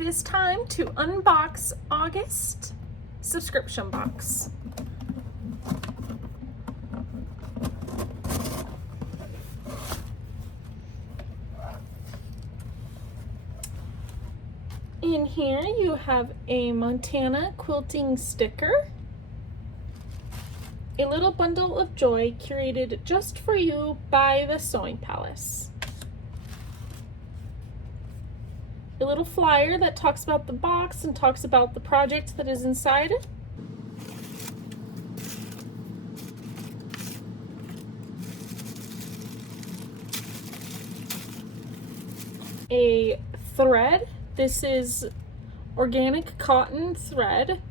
it is time to unbox August subscription box. In here you have a Montana quilting sticker, a little bundle of joy curated just for you by the Sewing Palace, a little flyer that talks about the box and talks about the project that is inside it, a thread. This is organic cotton thread,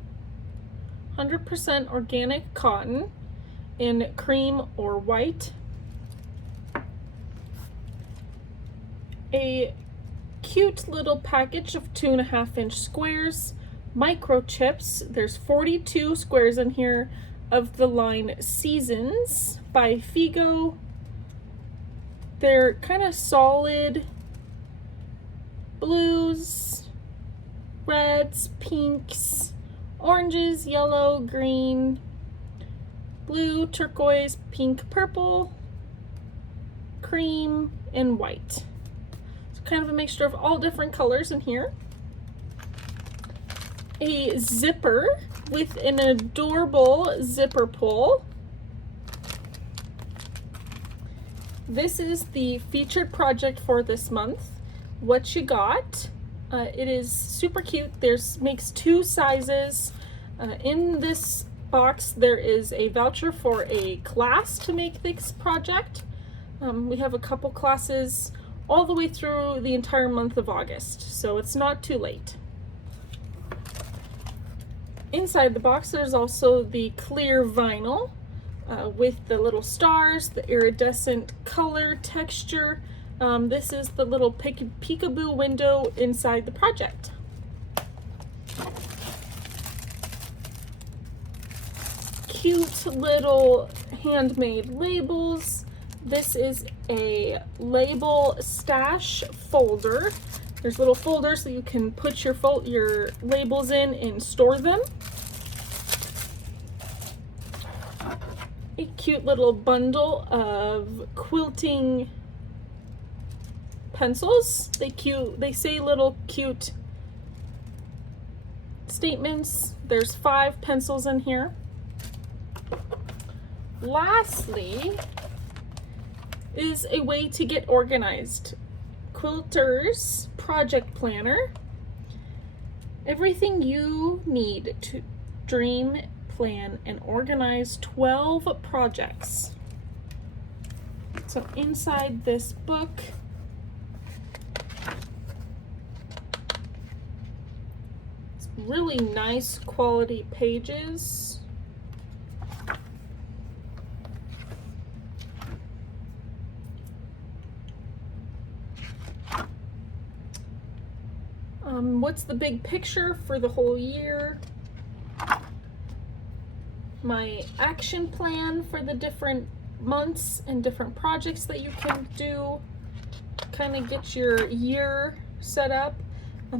100% organic cotton in cream or white. A cute little package of 2.5-inch squares, microchips. There's 42 squares in here of the line Seasons by Figo. They're kind of solid blues, reds, pinks, oranges, yellow, green, blue, turquoise, pink, purple, cream, and white. It's kind of a mixture of all different colors in here. A zipper with an adorable zipper pull. This is the featured project for this month, Whatcha Got. It is super cute. Makes 2 sizes. In this box there is a voucher for a class to make this project. We have a couple classes all the way through the entire month of August, so it's not too late. Inside the box there's also the clear vinyl with the little stars, the iridescent color texture. This is the little peekaboo window inside the project. Cute little handmade labels. This is a label stash folder. There's little folders that you can put your labels in and store them. A cute little bundle of quilting pencils. They say little cute statements. There's 5 pencils in here. Lastly is a way to get organized. Quilter's project planner. Everything you need to dream, plan, and organize 12 projects. So inside this book really nice quality pages. What's the big picture for the whole year? My action plan for the different months and different projects that you can do. Kind of get your year set up.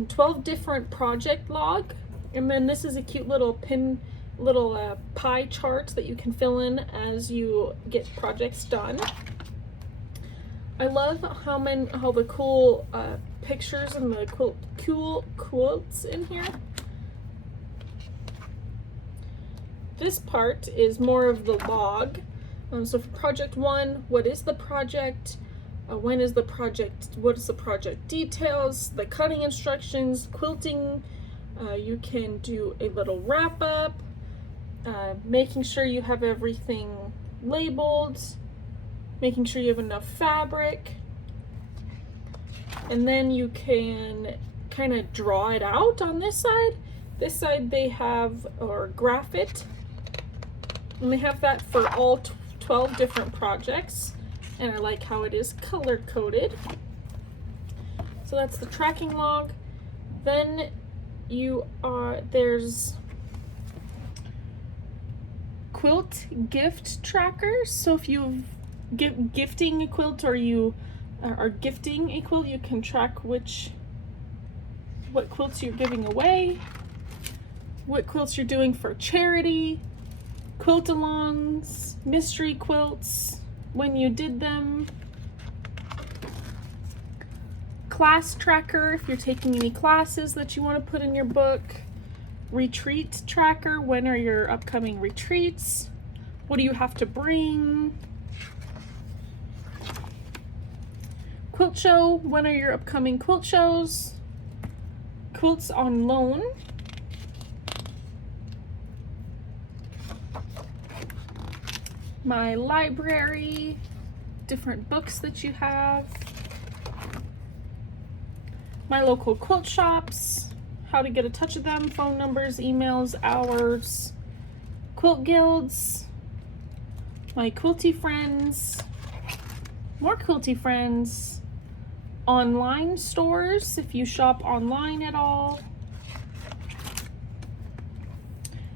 12 different project log, and then this is a cute little pie chart that you can fill in as you get projects done. I love how the cool pictures and the cool quotes in here. This part is more of the log. So for project 1, what is the project? When is the project? What is the project details? The cutting instructions, quilting. You can do a little wrap up, making sure you have everything labeled, making sure you have enough fabric, and then you can kind of draw it out on this side. This side they have, or graph it, and they have that for all 12 different projects. And I like how it is color coded. So that's the tracking log. Then there's quilt gift trackers. So if you gifting a quilt, or you are gifting a quilt, you can track which what quilts you're giving away, what quilts you're doing for charity, quilt-alongs, mystery quilts, when you did them, class tracker if you're taking any classes that you want to put in your book, retreat tracker, when are your upcoming retreats, what do you have to bring, quilt show, when are your upcoming quilt shows, quilts on loan, my library, different books that you have, my local quilt shops, how to get a touch of them, phone numbers, emails, hours, quilt guilds, my quilty friends, more quilty friends, online stores if you shop online at all.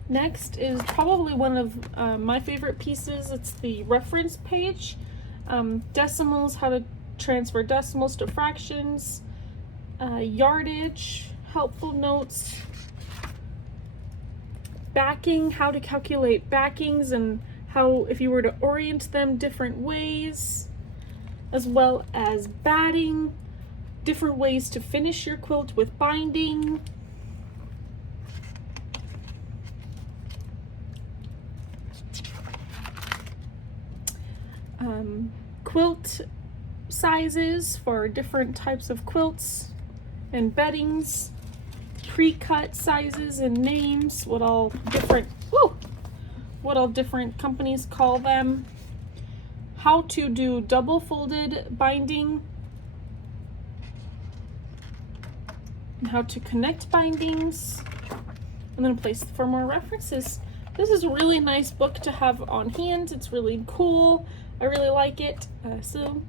Next is probably one of my favorite pieces. It's the reference page. Decimals, how to transfer decimals to fractions, yardage, helpful notes, backing, how to calculate backings and how if you were to orient them different ways, as well as batting, different ways to finish your quilt with binding, quilt sizes for different types of quilts and beddings, pre-cut sizes and names, what all different companies call them, how to do double folded binding, and how to connect bindings. I'm going to place for more references. This is a really nice book to have on hand. It's really cool. I really like it. So